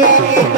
Yeah.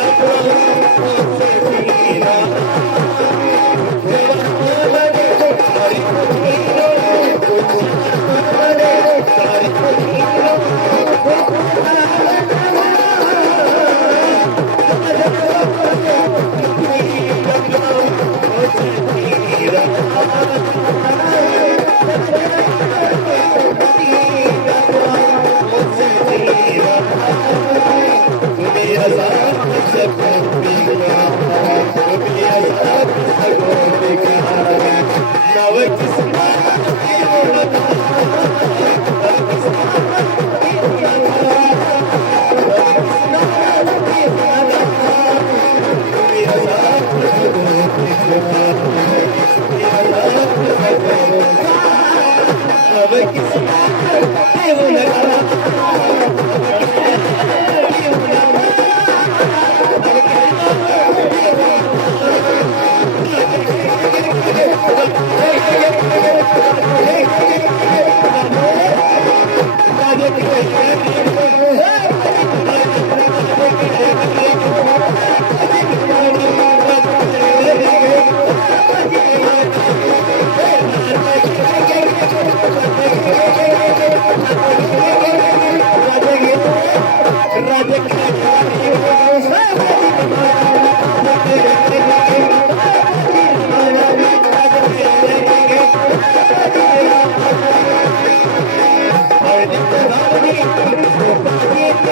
Thank you.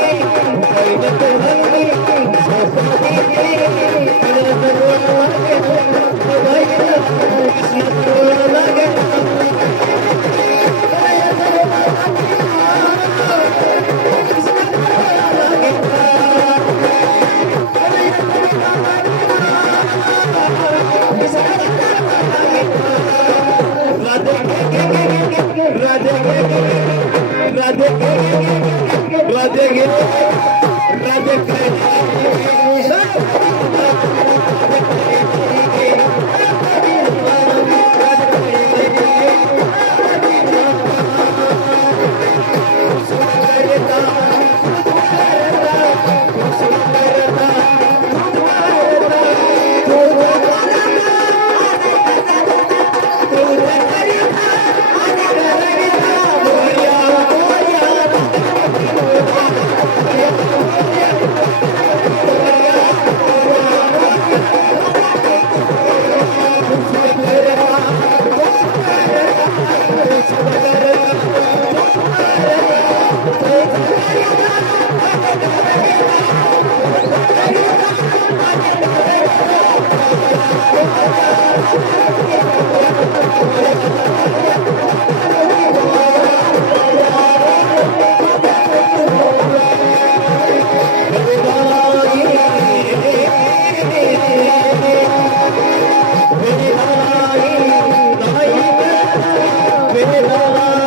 हे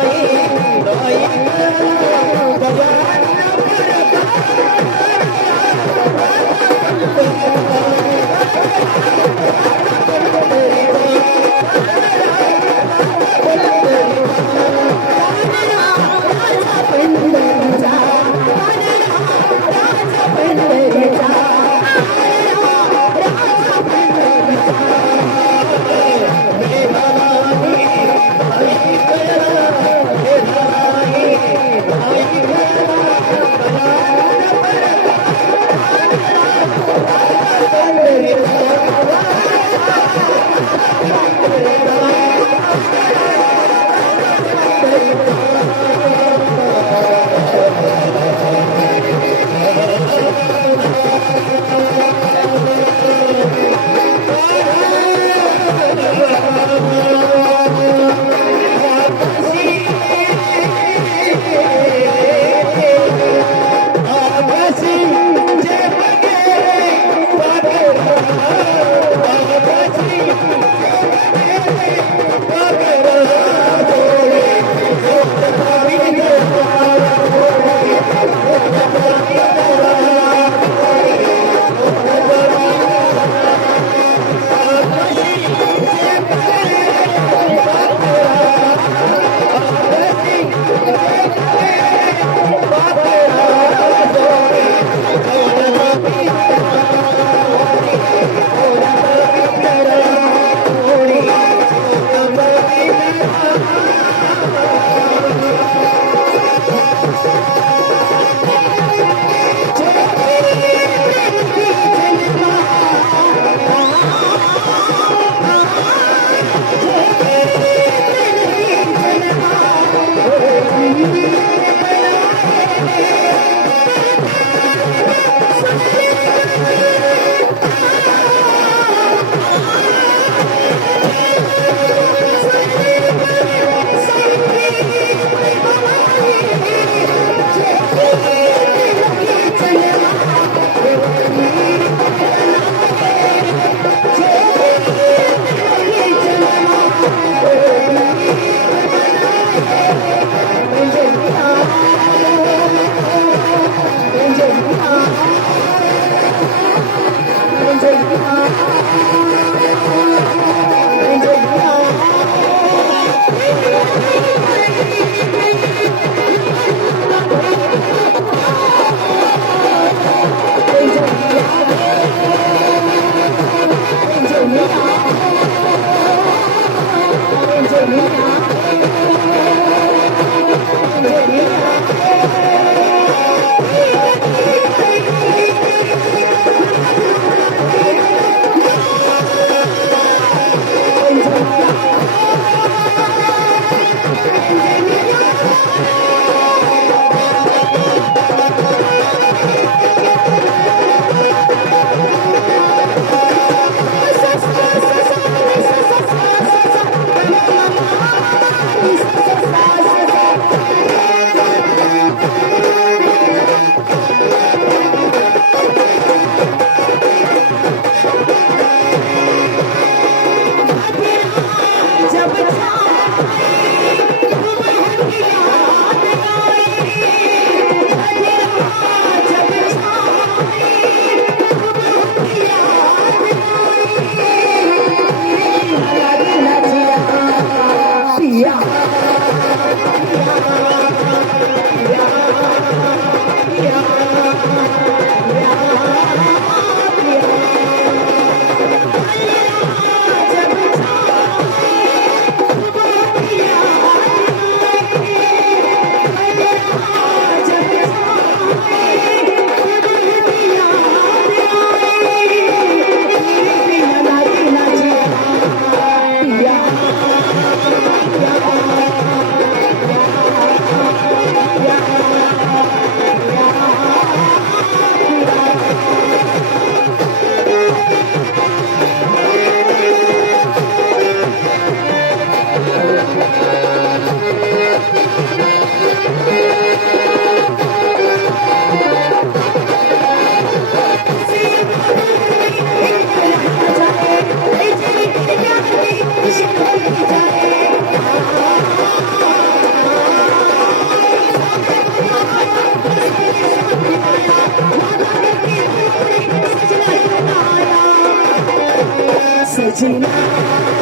tonight.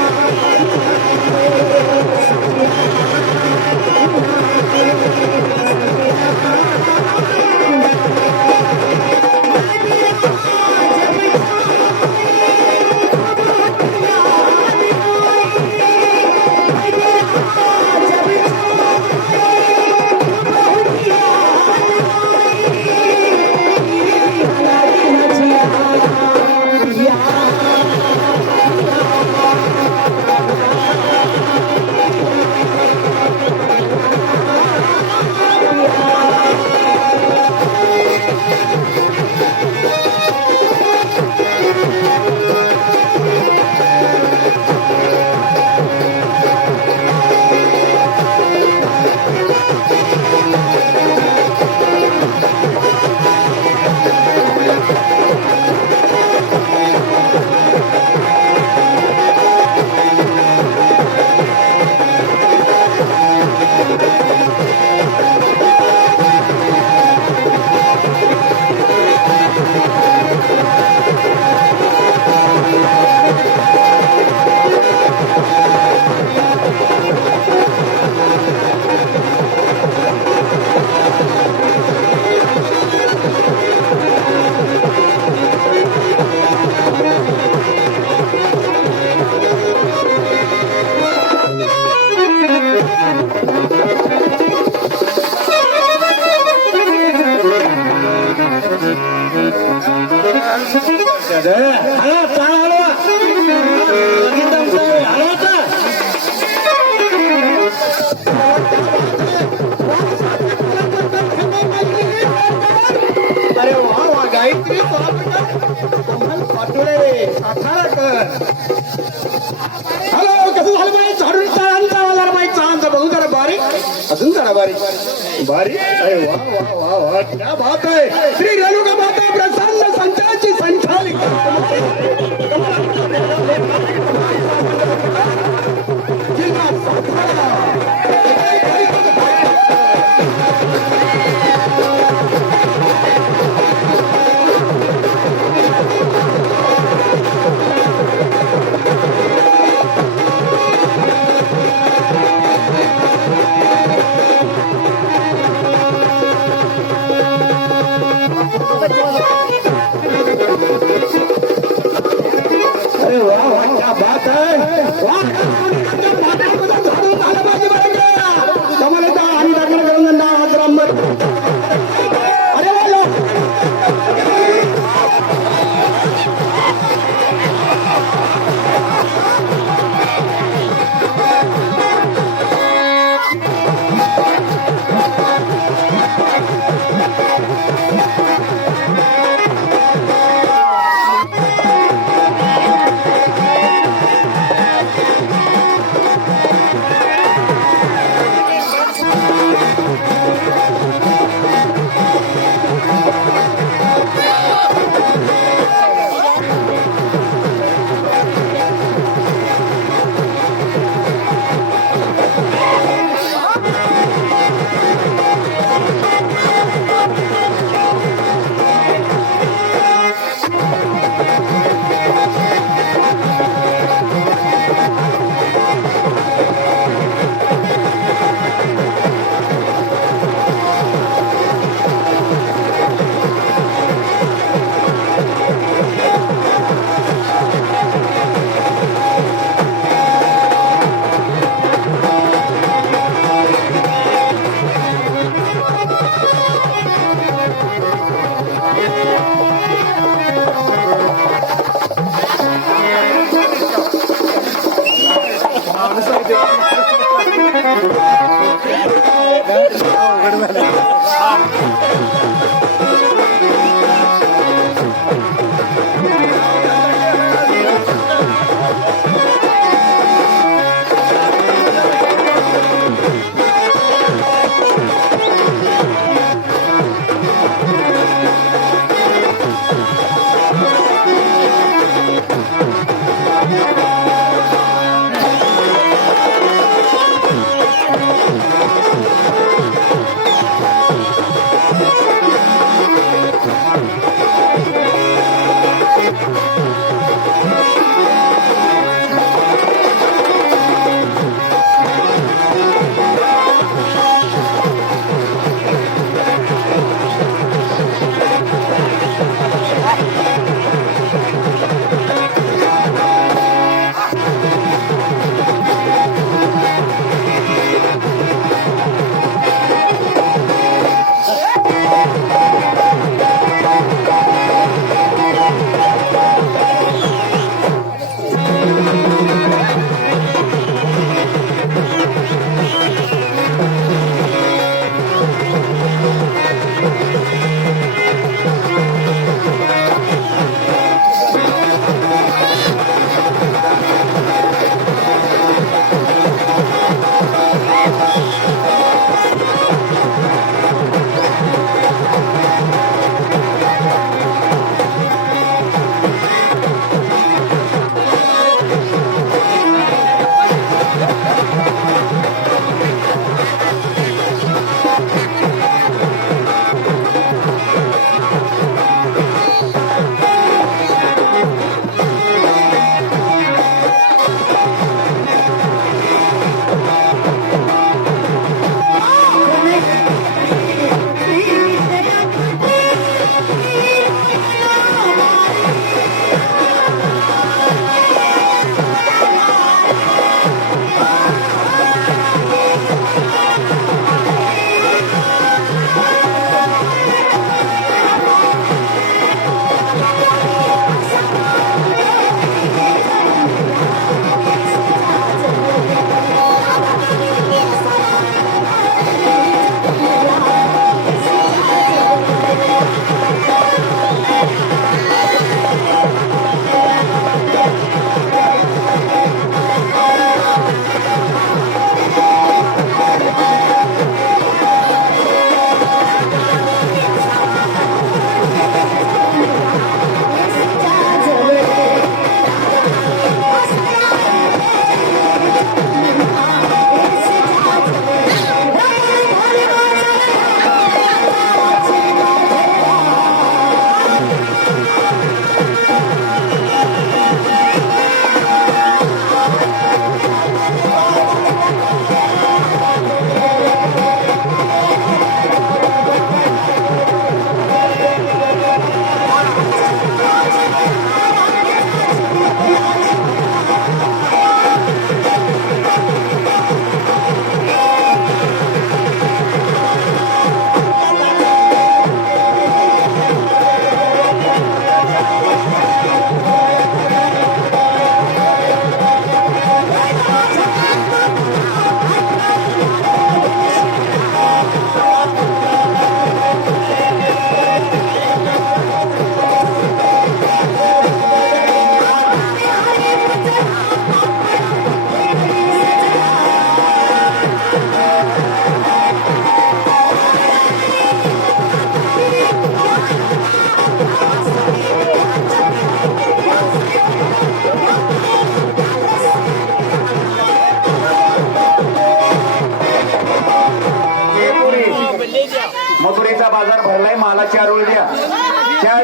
बारी अरे वाह वाह वाह वाह क्या बात है श्री रेणुका Oh,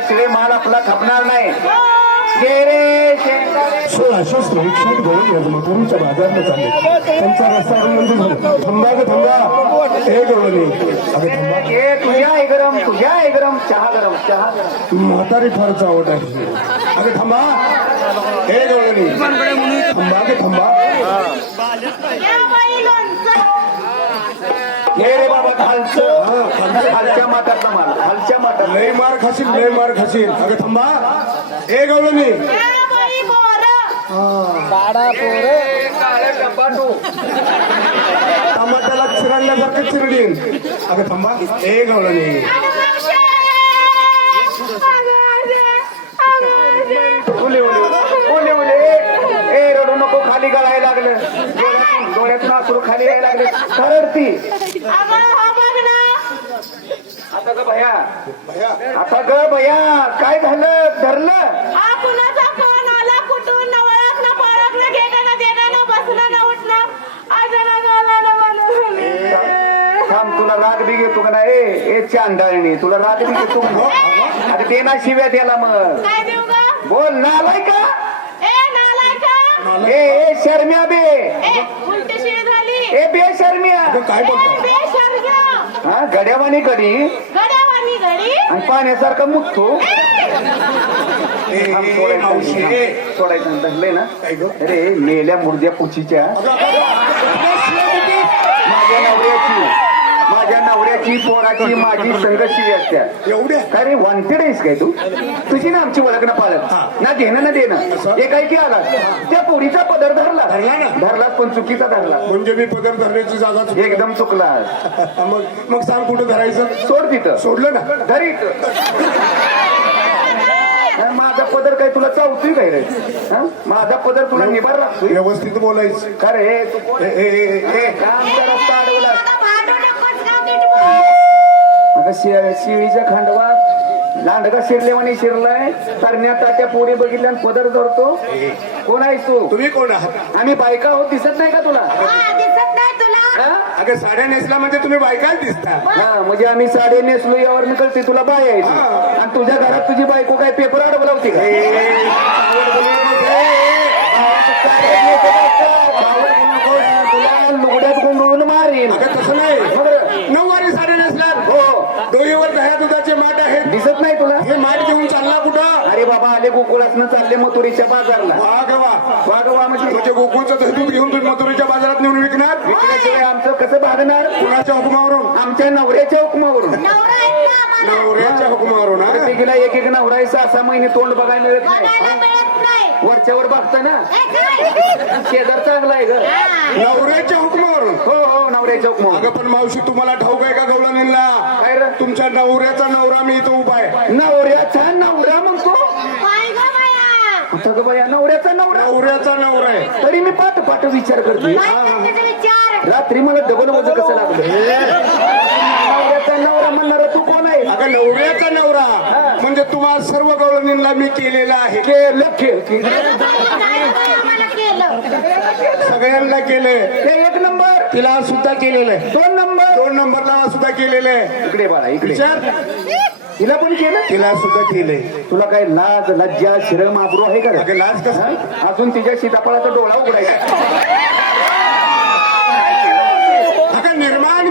शिळे माल आपला खपणार नाही. सोळाशे सुरक्षित घेऊन यजमपुरीच्या बाजारात चालले. त्यांचा रस्ता म्हणजे थांबा ग थांबा हे गवळणी अगं तुझ्या आहे गरम तुझ्या आहे गरम चहा गरम चहा गरम. म्हातारी फारच आवड आहे. अगं थांबा हे गवळणी थांबा ग थांबा हे रे बाबा खालचं. खालच्या माठातला माल खालच्या माठात लय मार खाशील लय मार खाशील. अगं थांबा. हे. गवळणी टमाट्याला चिरडल्यासारखं चिरडीन. अगं थांबा. हे गवळणी खाली यायला लागले. खरडती आता ग भया. भया आता ग भया काय झालं? धरलं? थांब तुला राग बी घेतो का नाही? ए, चांडाळणी तुला राग बी घेतो? अरे ते ना शिव्यात याला मग. बोल नालाय का ए ए शर्म्या बे. ए बे शर्म्या अगं काय बोलतो हा गड्यावानी गडी आणि पाण्यासारखं मुठतो ए, थांब, ए, सोडायचं मावशी नाही. ए. सोडायचं धरलंय ना. काय गं? अरे मेल्या मुर्द्या पुचीच्या. अगं, अगं, अगं, माझ्या नवऱ्याची नवऱ्याची पोराची माझी संघर्षी असत्या. एवढ्या काय रे वॉन्टेड आहेस काय तू? तुझी ना आमची ओळख ना पाळत. ना घेणं ना देणं? हे काय की आला त्या पोरीचा पदर धरला. धरला ना? धरला पण चुकीचा धरला. म्हणजे मी पदर धरण्याची जागा चुकली. एकदम चुकला मग मग सांग कुठं धरायचं? सोड तिथं. सोडलं ना? धरीत माझा पदर काय तुला चावतोय काय रे? हा? माझा पदर तुला निभार लागतोय? व्यवस्थित बोलायचं. का रे? तू कोण? ए, ए, ए, ए, ए, आमचा रस्ता अडवला अगं शि- शिवीच्या खांडवात. लांडगा शिरलेवानी शिरलाय. तरण्या तात्या पोरी बघितल्या पदर धरतो. कोण आहेस तू? तुम्ही कोण आहात? आम्ही बायका हो दिसत नाही का तुला? हा? अगं साड्या नेसला म्हणजे तुम्ही बायकाच दिसता. हा म्हणजे आम्ही साडे नेसलो यावर कळते तुला बाय आहे. आणि तुझ्या घरात तुझी बायको काय पेपर अडवलावती तुला लुगड्यात गुंडळून मारीन. अगं तसं नाही मग रे, नऊवारी साड्या नेसल्यात हो डोईवर दह्या दुधाचे माठ आहेत दिसत नाही तुला हे माठ घेऊन चालला कुठं अरे बाबा आले गोकुळासनं चालले मथुरीच्या बाजारला. वा ग वा. वागवा म्हणजे म्हणजे गोकुळचं दही दूध घेऊन तुम्ही मथुरेच्या बाजारात नेऊन विकणार? आमचं कसं भागणार? कुणाच्या हुकुमावरून? आमच्या नवऱ्याच्या हुकमावरून. नवऱ्याच्या हुकुमावरून हा? प्रत्येकीला एक एक नवरा सहा सहा महिने तोंड बघायला मिळत नाही. वरच्यावर बघता ना? शेजार चांगला आहे ग. नवऱ्याच्या हुकुमावरून? हो हो नवऱ्याच्या हुकमावर अगं पण मावशी तुम्हाला ठाऊक आहे का गवळणीला काय रे? तुमच्या नवऱ्याचा नवरा मी इथं उभा आहे नवऱ्याचा नवरा म्हणतो आता ग बाया नवऱ्याचा नवरा नवऱ्याचा नवरा आहे तरी मी पाठ पाठ विचार करते रात्री मला डबल वजन कसं लागलं? नवऱ्याचा नवरा म्हणणार तू कोण आहे? अगं नवऱ्याचा नवरा. म्हणजे तुम्हाला सर्व गवळणींना मी केलेला आहे. केलं. सगळ्यांना केलंय. ते एक नंबर. तिला सुद्धा केलेलं आहे. दोन नंबर. दोन नंबरला सुद्धा केलेलं आहे. इकडे बाळा इकडे. विचार. तिला पण केलं तिला सुद्धा केलंय तुला काय लाज लज्जा श्रम आबरू आहे का रे? अगं लाज कसं? अजून तिच्या सीताफळाचा डोळा उघडायचा